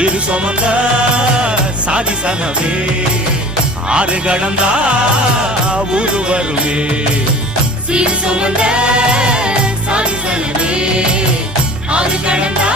இரு சுமந்த சாதிசனமே ஆறு கடந்தா ஊரு வருமே சீர் சுமந்த சாதிசனமே ஆறு கடந்தா